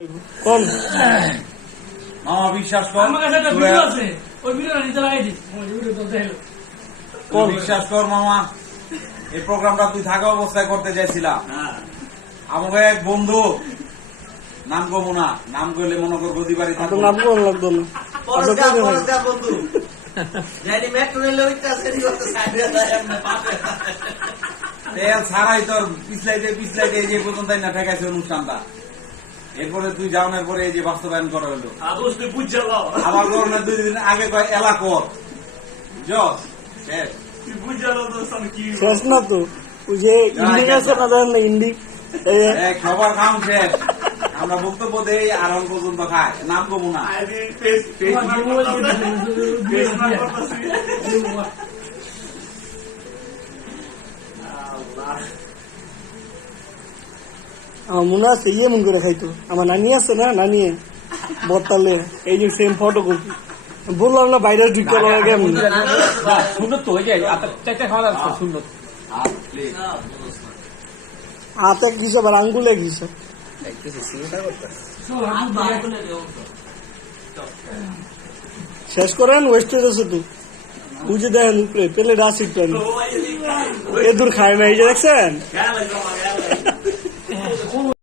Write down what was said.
কোন মামা বিশ্বাস কর, আমার কাছে একটা ভিডিও আছে, ওই ভিডিওটা নিচে লাগাই দিস। ওই ভিডিওটা দেখো। তুই বিশ্বাস কর মামা, এই প্রোগ্রামটা তুই থাকা অবস্থায় করতে চাইছিলাম। আমাকে এক বন্ধু নাম কমু না, নাম করলে মনে কর গদি বাড়ি থাকবো আপনার নাম কোন লাগতো না তেল ছাড়াই তোর পিছলাইতে পিছলাইতে যে পর্যন্ত না ঠেকাইছে অনুষ্ঠানটা। এরপরে তুই যাওয়ার পরে এই যে বাস্তবায়ন করা হলো। আমার করোনা 2 দিন আগে কয় এলা কর জস শেষ। শেষ না তো ওই যে ইন্ডিং আছে না জানেন না ইন্ডিং খবর খাম শেষ। আমরা বক্তব্য দেই আর অন পর্যন্ত খায়, নাম কমু না। আমার মনে আছে ইয়ে মন করে খাইতো আমার নানি আছে না নানি বর্তালে এই যে সেম ফটো কপি বললাম না বাইরে ঢুকে কেমন সুন্দর তো হয়ে যায়, চারটা খাওয়া যাচ্ছে সুন্দর। হাতে ঘিস আবার আঙ্গুলে ঘিস শেষ করেন ওয়েস্টেজ আছে তো বুঝে দেখেন উপরে পেলে রাসি এ দূর খায় না এই যে দেখছেন